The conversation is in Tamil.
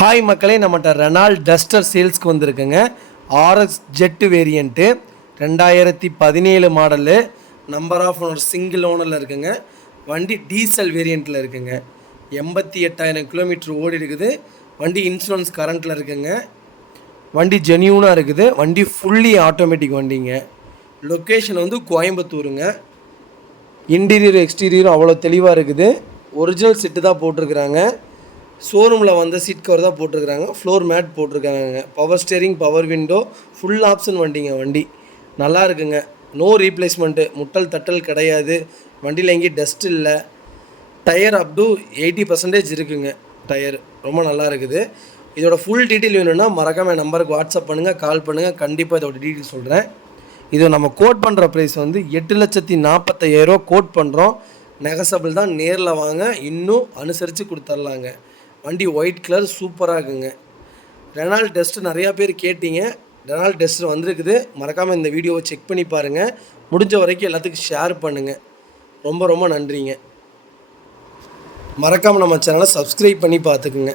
ஹாய் மக்களே, நம்மகிட்ட ரெனால்ட் டஸ்டர் சேல்ஸ்க்கு வந்திருக்குங்க. RX Z variant 2017 model. Number of owner single ஓனரில் இருக்குங்க. வண்டி டீசல் வேரியண்ட்டில் இருக்குங்க. 88,000 கிலோமீட்டர் ஓடி இருக்குது. வண்டி இன்சூரன்ஸ் கரண்ட்டில் இருக்குங்க. வண்டி ஜென்யூனாக இருக்குது. வண்டி ஃபுல்லி ஆட்டோமேட்டிக் வண்டிங்க. லொக்கேஷன் வந்து கோயம்புத்தூருங்க. இன்டீரியர் எக்ஸ்டீரியரும் அவ்வளோ தெளிவாக இருக்குது. ஒரிஜினல் செட்டு தான் போட்டிருக்கிறாங்க. ஷோரூமில் வந்த சீட் கவர் தான் போட்டிருக்கிறாங்க. ஃப்ளோர் மேட் போட்டிருக்காங்க. Power steering, power window, full option வண்டிங்க. வண்டி நல்லா இருக்குங்க. நோ ரீப்ளேஸ்மெண்ட்டு, முட்டல் தட்டல் கிடையாது. வண்டியில் எங்கேயும் டஸ்ட் இல்லை. டயர் அப் டு 80% இருக்குங்க. டயர் ரொம்ப நல்லா இருக்குது. இதோட ஃபுல் டீட்டெயில் வேணும்னா மறக்காமல் நம்பருக்கு வாட்ஸ்அப் பண்ணுங்கள், கால் பண்ணுங்கள். கண்டிப்பாக இதோட டீட்டெயில் சொல்கிறேன். இது நம்ம கோட் பண்ணுற ப்ரைஸ் வந்து 8,45,000 கோட் பண்ணுறோம். நெகசபிள் தான். நேரில் வாங்க, இன்னும் அனுசரித்து கொடுத்துர்லாங்க. வண்டி ஒயிட் கலர் சூப்பராக இருக்குங்க. ரெனால்ட் டஸ்ட்டு நிறையா பேர் கேட்டிங்க. ரெனால்ட் டஸ்ட்டு வந்திருக்குது. மறக்காமல் இந்த வீடியோவை செக் பண்ணி பாருங்கள். முடிஞ்ச வரைக்கும் எல்லாத்துக்கும் ஷேர் பண்ணுங்கள். ரொம்ப ரொம்ப நன்றிங்க. மறக்காமல் நம்ம சேனலை சப்ஸ்கிரைப் பண்ணி பார்த்துக்குங்க.